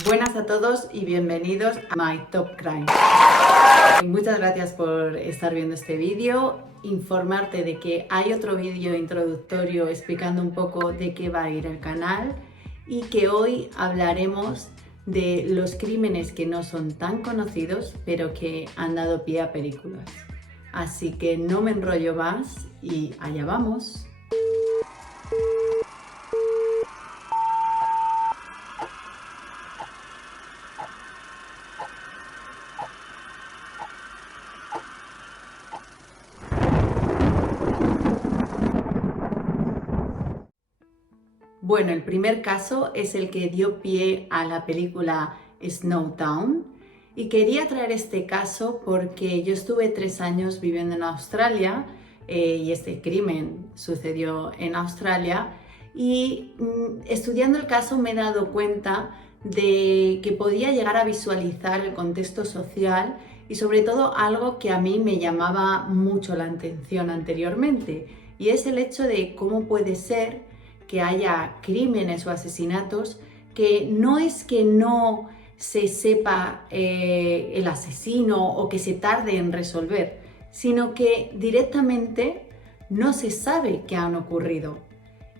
Buenas a todos y bienvenidos a My Top Crime. Muchas gracias por estar viendo este vídeo. Informarte de que hay otro vídeo introductorio explicando un poco de qué va a ir el canal y que hoy hablaremos de los crímenes que no son tan conocidos pero que han dado pie a películas. Así que no me enrollo más y allá vamos. Bueno, el primer caso es el que dio pie a la película Snowtown y quería traer este caso porque yo estuve 3 años viviendo en Australia y este crimen sucedió en Australia y estudiando el caso me he dado cuenta de que podía llegar a visualizar el contexto social y sobre todo algo que a mí me llamaba mucho la atención anteriormente y es el hecho de cómo puede ser que haya crímenes o asesinatos que no es que no se sepa el asesino o que se tarde en resolver, sino que directamente no se sabe que han ocurrido.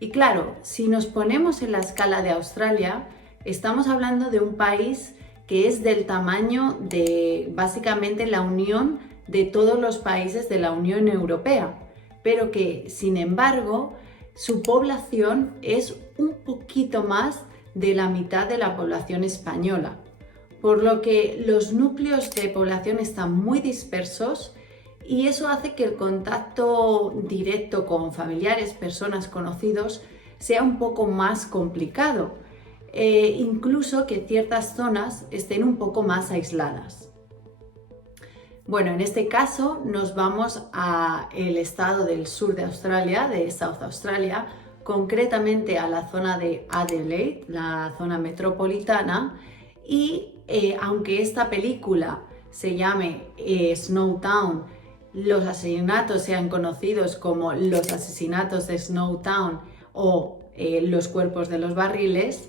Y claro, si nos ponemos en la escala de Australia, estamos hablando de un país que es del tamaño de básicamente la unión de todos los países de la Unión Europea, pero que sin embargo su población es un poquito más de la mitad de la población española, por lo que los núcleos de población están muy dispersos y eso hace que el contacto directo con familiares, personas conocidos, sea un poco más complicado, incluso que ciertas zonas estén un poco más aisladas. Bueno, en este caso nos vamos al estado del sur de Australia, de South Australia, concretamente a la zona de Adelaide, la zona metropolitana, y aunque esta película se llame Snowtown, los asesinatos sean conocidos como los asesinatos de Snowtown o los cuerpos de los barriles,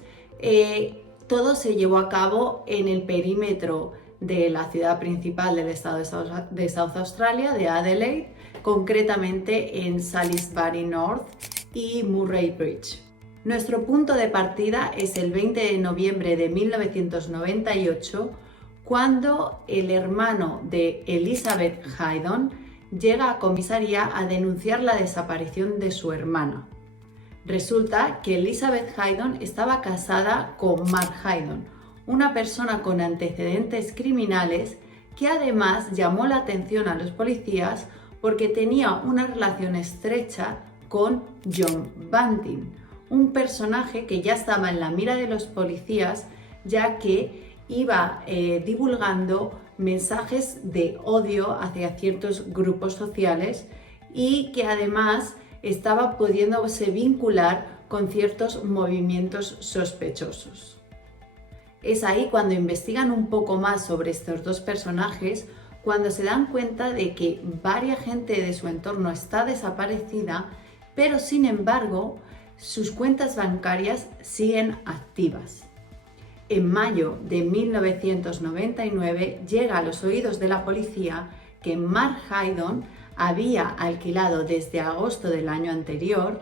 todo se llevó a cabo en el perímetro de la ciudad principal del estado de South Australia, de Adelaide, concretamente en Salisbury North y Murray Bridge. Nuestro punto de partida es el 20 de noviembre de 1998, cuando el hermano de Elizabeth Haydon llega a comisaría a denunciar la desaparición de su hermana. Resulta que Elizabeth Haydon estaba casada con Mark Haydon, una persona con antecedentes criminales que además llamó la atención a los policías porque tenía una relación estrecha con John Bunting, un personaje que ya estaba en la mira de los policías ya que iba divulgando mensajes de odio hacia ciertos grupos sociales y que además estaba pudiéndose vincular con ciertos movimientos sospechosos. Es ahí cuando investigan un poco más sobre estos dos personajes, cuando se dan cuenta de que varias gente de su entorno está desaparecida, pero sin embargo sus cuentas bancarias siguen activas. En mayo de 1999 llega a los oídos de la policía que Mark Haydon había alquilado desde agosto del año anterior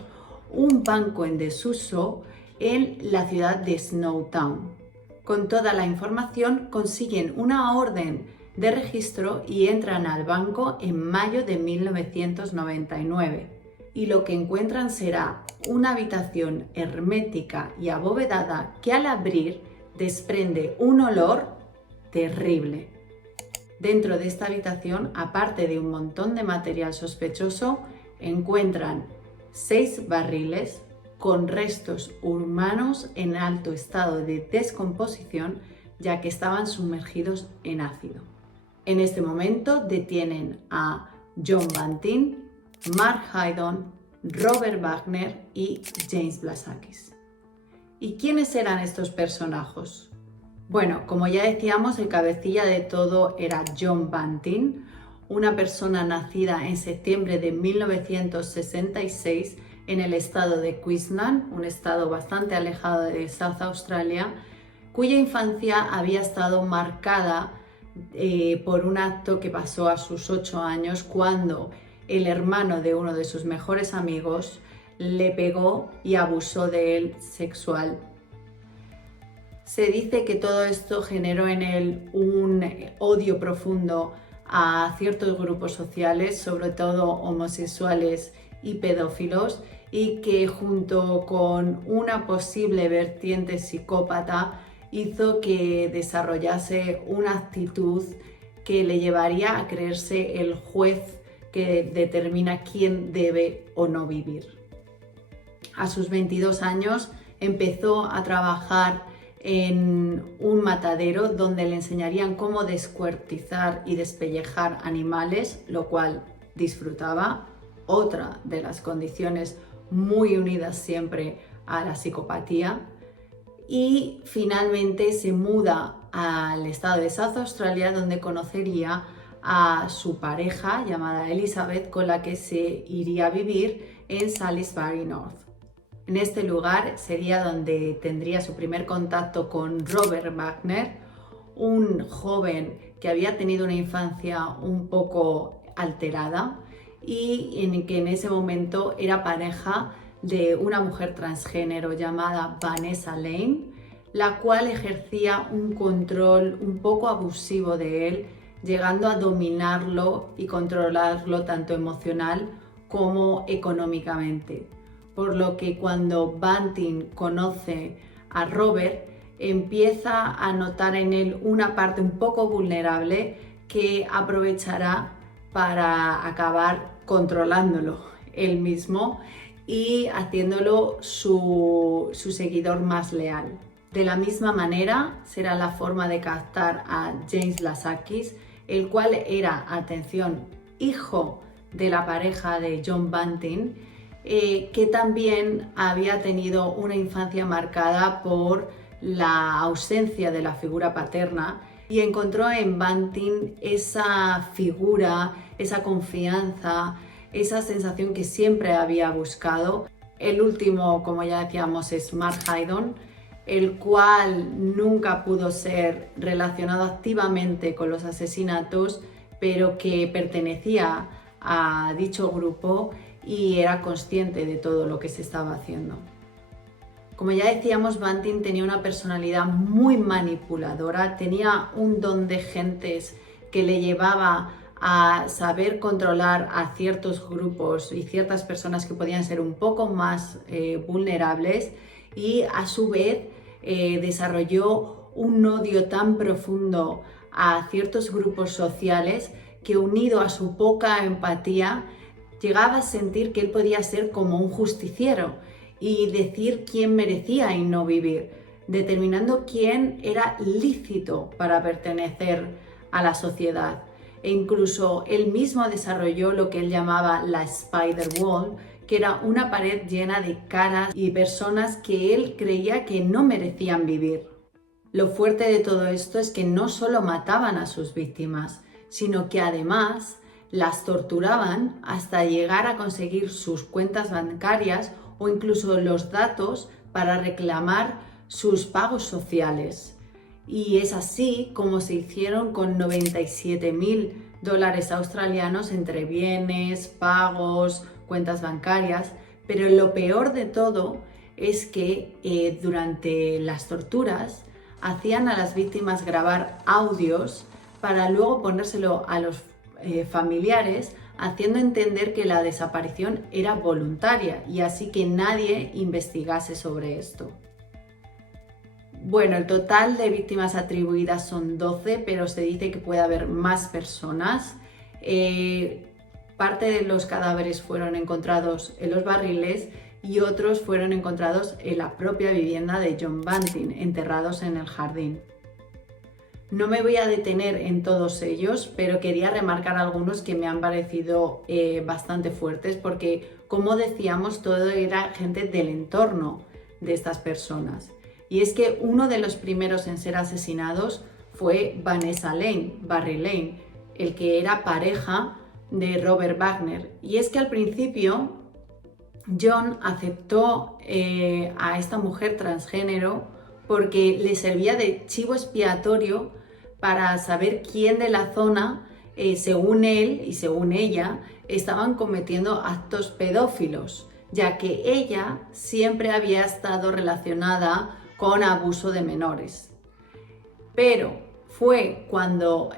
un banco en desuso en la ciudad de Snowtown. Con toda la información consiguen una orden de registro y entran al banco en mayo de 1999. Y lo que encuentran será una habitación hermética y abovedada que al abrir desprende un olor terrible. Dentro de esta habitación, aparte de un montón de material sospechoso, encuentran 6 barriles con restos humanos en alto estado de descomposición, ya que estaban sumergidos en ácido. En este momento detienen a John Bunting, Mark Haydon, Robert Wagner y James Blasakis. ¿Y quiénes eran estos personajes? Bueno, como ya decíamos, el cabecilla de todo era John Bunting, una persona nacida en septiembre de 1966 en el estado de Queensland, un estado bastante alejado de South Australia, cuya infancia había estado marcada por un acto que pasó a sus 8 años cuando el hermano de uno de sus mejores amigos le pegó y abusó de él sexual. Se dice que todo esto generó en él un odio profundo a ciertos grupos sociales, sobre todo homosexuales y pedófilos, y que junto con una posible vertiente psicópata hizo que desarrollase una actitud que le llevaría a creerse el juez que determina quién debe o no vivir. A sus 22 años empezó a trabajar en un matadero donde le enseñarían cómo descuartizar y despellejar animales, lo cual disfrutaba. Otra de las condiciones muy unidas siempre a la psicopatía. Y finalmente se muda al estado de South Australia, donde conocería a su pareja llamada Elizabeth, con la que se iría a vivir en Salisbury North. En este lugar sería donde tendría su primer contacto con Robert Wagner, un joven que había tenido una infancia un poco alterada y en que en ese momento era pareja de una mujer transgénero llamada Vanessa Lane, la cual ejercía un control un poco abusivo de él, llegando a dominarlo y controlarlo tanto emocional como económicamente. Por lo que cuando Bunting conoce a Robert, empieza a notar en él una parte un poco vulnerable que aprovechará para acabar controlándolo él mismo y haciéndolo su seguidor más leal. De la misma manera será la forma de captar a James Lasakis, el cual era, atención, hijo de la pareja de John Bunting, que también había tenido una infancia marcada por la ausencia de la figura paterna y encontró en Bunting esa figura, esa confianza, esa sensación que siempre había buscado. El último, como ya decíamos, es Mark Haydon, el cual nunca pudo ser relacionado activamente con los asesinatos, pero que pertenecía a dicho grupo y era consciente de todo lo que se estaba haciendo. Como ya decíamos, Bunting tenía una personalidad muy manipuladora, tenía un don de gentes que le llevaba a saber controlar a ciertos grupos y ciertas personas que podían ser un poco más vulnerables, y a su vez desarrolló un odio tan profundo a ciertos grupos sociales que, unido a su poca empatía, llegaba a sentir que él podía ser como un justiciero y decir quién merecía y no vivir, determinando quién era lícito para pertenecer a la sociedad. E incluso él mismo desarrolló lo que él llamaba la Spider Wall, que era una pared llena de caras y personas que él creía que no merecían vivir. Lo fuerte de todo esto es que no solo mataban a sus víctimas, sino que además las torturaban hasta llegar a conseguir sus cuentas bancarias o incluso los datos para reclamar sus pagos sociales. Y es así como se hicieron con $97.000 australianos entre bienes, pagos, cuentas bancarias. Pero lo peor de todo es que durante las torturas hacían a las víctimas grabar audios para luego ponérselo a los familiares, haciendo entender que la desaparición era voluntaria y así que nadie investigase sobre esto. Bueno, el total de víctimas atribuidas son 12, pero se dice que puede haber más personas. Parte de los cadáveres fueron encontrados en los barriles y otros fueron encontrados en la propia vivienda de John Bunting, enterrados en el jardín. No me voy a detener en todos ellos, pero quería remarcar algunos que me han parecido bastante fuertes porque, como decíamos, todo era gente del entorno de estas personas. Y es que uno de los primeros en ser asesinados fue Vanessa Lane, Barry Lane, el que era pareja de Robert Wagner. Y es que al principio John aceptó a esta mujer transgénero porque le servía de chivo expiatorio para saber quién de la zona, según él y según ella, estaban cometiendo actos pedófilos, ya que ella siempre había estado relacionada con abuso de menores. Pero fue cuando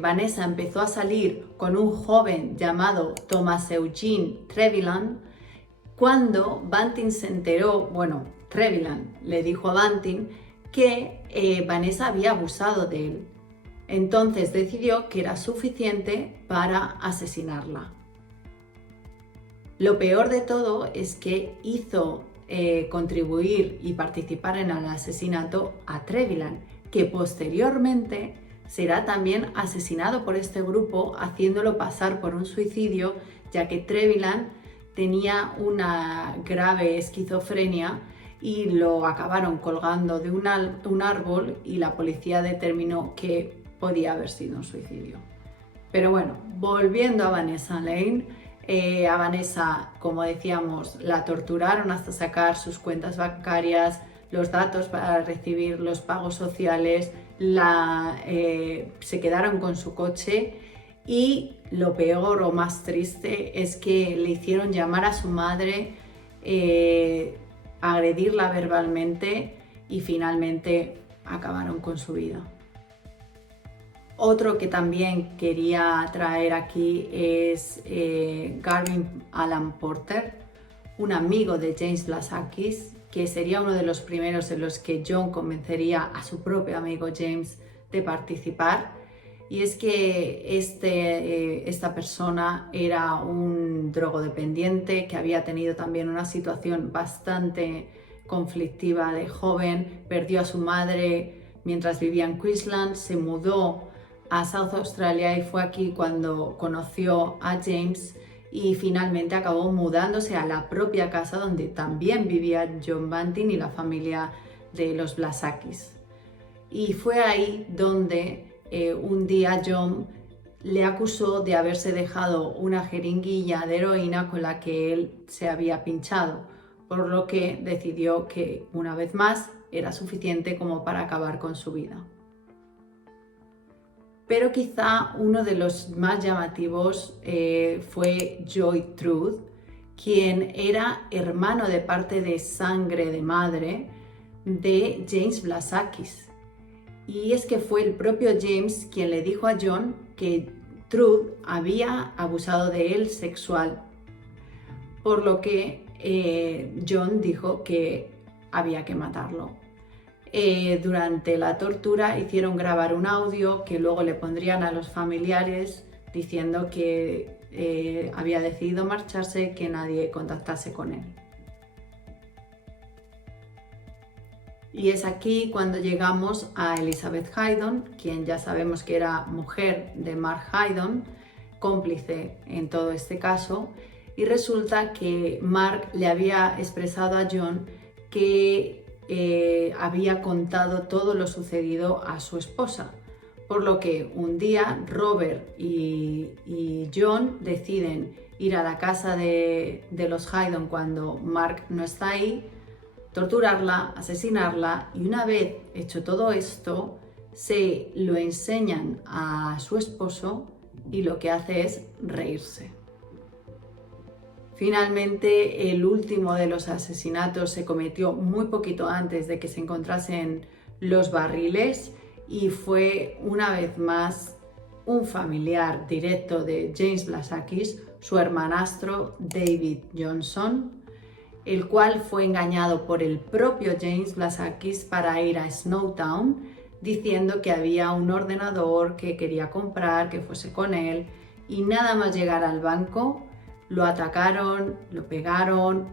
Vanessa empezó a salir con un joven llamado Thomas Eugene Trevelyan, cuando Bunting se enteró, Trevelyan le dijo a Bunting que Vanessa había abusado de él. Entonces decidió que era suficiente para asesinarla. Lo peor de todo es que hizo contribuir y participar en el asesinato a Trevelyan, que posteriormente será también asesinado por este grupo, haciéndolo pasar por un suicidio, ya que Trevelyan tenía una grave esquizofrenia y lo acabaron colgando de un árbol y la policía determinó que podía haber sido un suicidio. Pero bueno, volviendo a Vanessa Lane, a Vanessa, como decíamos, la torturaron hasta sacar sus cuentas bancarias, los datos para recibir los pagos sociales, se quedaron con su coche y lo peor o más triste es que le hicieron llamar a su madre, agredirla verbalmente y finalmente acabaron con su vida. Otro que también quería traer aquí es Garvin Alan Porter, un amigo de James Blasakis, que sería uno de los primeros en los que John convencería a su propio amigo James de participar. Y es que esta persona era un drogodependiente que había tenido también una situación bastante conflictiva de joven, perdió a su madre mientras vivía en Queensland, se mudó a South Australia y fue aquí cuando conoció a James y finalmente acabó mudándose a la propia casa donde también vivía John Bunting y la familia de los Blasakis. Y fue ahí donde un día John le acusó de haberse dejado una jeringuilla de heroína con la que él se había pinchado, por lo que decidió que una vez más era suficiente como para acabar con su vida. Pero quizá uno de los más llamativos fue Joy Truth, quien era hermano de parte de sangre de madre de James Blasakis. Y es que fue el propio James quien le dijo a John que Truth había abusado de él sexual, por lo que John dijo que había que matarlo. Durante la tortura hicieron grabar un audio que luego le pondrían a los familiares diciendo que había decidido marcharse y que nadie contactase con él. Y es aquí cuando llegamos a Elizabeth Haydon, quien ya sabemos que era mujer de Mark Haydon, cómplice en todo este caso, y resulta que Mark le había expresado a John que había contado todo lo sucedido a su esposa, por lo que un día Robert y John deciden ir a la casa de los Haydon cuando Mark no está ahí, torturarla, asesinarla y una vez hecho todo esto se lo enseñan a su esposo y lo que hace es reírse. Finalmente, el último de los asesinatos se cometió muy poquito antes de que se encontrasen los barriles y fue una vez más un familiar directo de James Blasakis, su hermanastro David Johnson, el cual fue engañado por el propio James Blasakis para ir a Snowtown, diciendo que había un ordenador que quería comprar, que fuese con él, y nada más llegar al banco, lo atacaron, lo pegaron,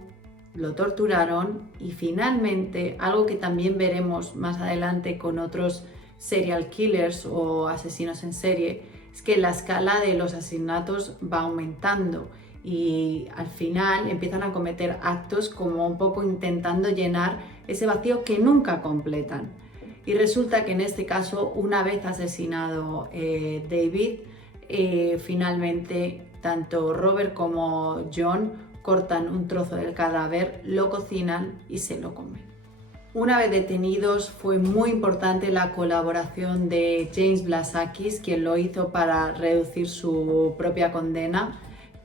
lo torturaron y finalmente, algo que también veremos más adelante con otros serial killers o asesinos en serie, es que la escala de los asesinatos va aumentando y al final empiezan a cometer actos como un poco intentando llenar ese vacío que nunca completan. Y resulta que en este caso, una vez asesinado David, finalmente tanto Robert como John cortan un trozo del cadáver, lo cocinan y se lo comen. Una vez detenidos, fue muy importante la colaboración de James Blasakis, quien lo hizo para reducir su propia condena,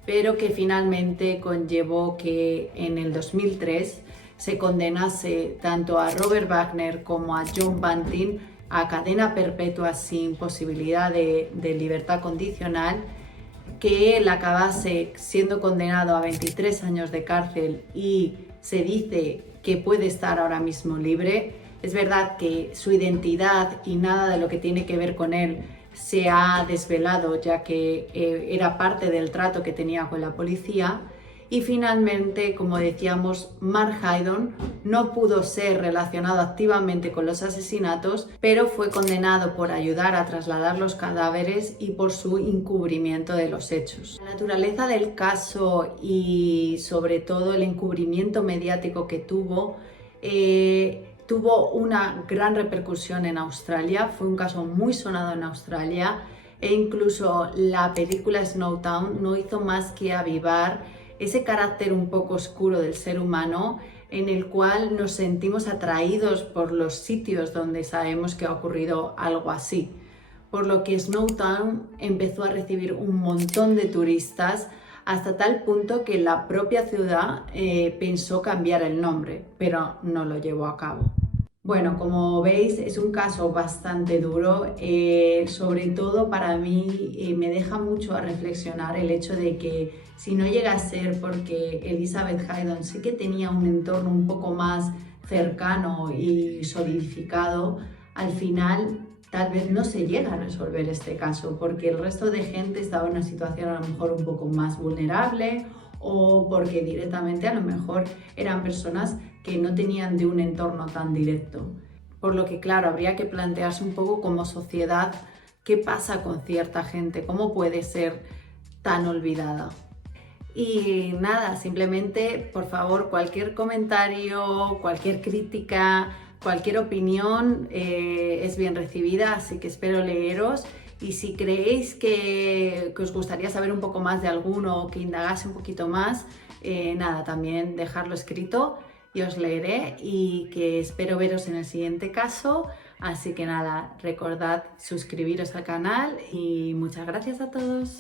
pero que finalmente conllevó que en el 2003 se condenase tanto a Robert Wagner como a John Bunting a cadena perpetua sin posibilidad de libertad condicional, que él acabase siendo condenado a 23 años de cárcel y se dice que puede estar ahora mismo libre. Es verdad que su identidad y nada de lo que tiene que ver con él se ha desvelado, ya que era parte del trato que tenía con la policía. Y finalmente, como decíamos, Mark Haydon no pudo ser relacionado activamente con los asesinatos, pero fue condenado por ayudar a trasladar los cadáveres y por su encubrimiento de los hechos. La naturaleza del caso y sobre todo el encubrimiento mediático que tuvo una gran repercusión en Australia. Fue un caso muy sonado en Australia e incluso la película Snowtown no hizo más que avivar ese carácter un poco oscuro del ser humano, en el cual nos sentimos atraídos por los sitios donde sabemos que ha ocurrido algo así. Por lo que Snowtown empezó a recibir un montón de turistas, hasta tal punto que la propia ciudad pensó cambiar el nombre, pero no lo llevó a cabo. Bueno, como veis, es un caso bastante duro, sobre todo para mí me deja mucho a reflexionar el hecho de que si no llega a ser porque Elizabeth Haydon sí que tenía un entorno un poco más cercano y solidificado, al final tal vez no se llega a resolver este caso porque el resto de gente estaba en una situación a lo mejor un poco más vulnerable o porque directamente a lo mejor eran personas que no tenían de un entorno tan directo. Por lo que, claro, habría que plantearse un poco como sociedad qué pasa con cierta gente, cómo puede ser tan olvidada. Y nada, simplemente, por favor, cualquier comentario, cualquier crítica, cualquier opinión es bien recibida, así que espero leeros. Y si creéis que os gustaría saber un poco más de alguno o que indagase un poquito más, nada, también dejarlo escrito y os leeré y que espero veros en el siguiente caso. Así que nada, recordad suscribiros al canal y muchas gracias a todos.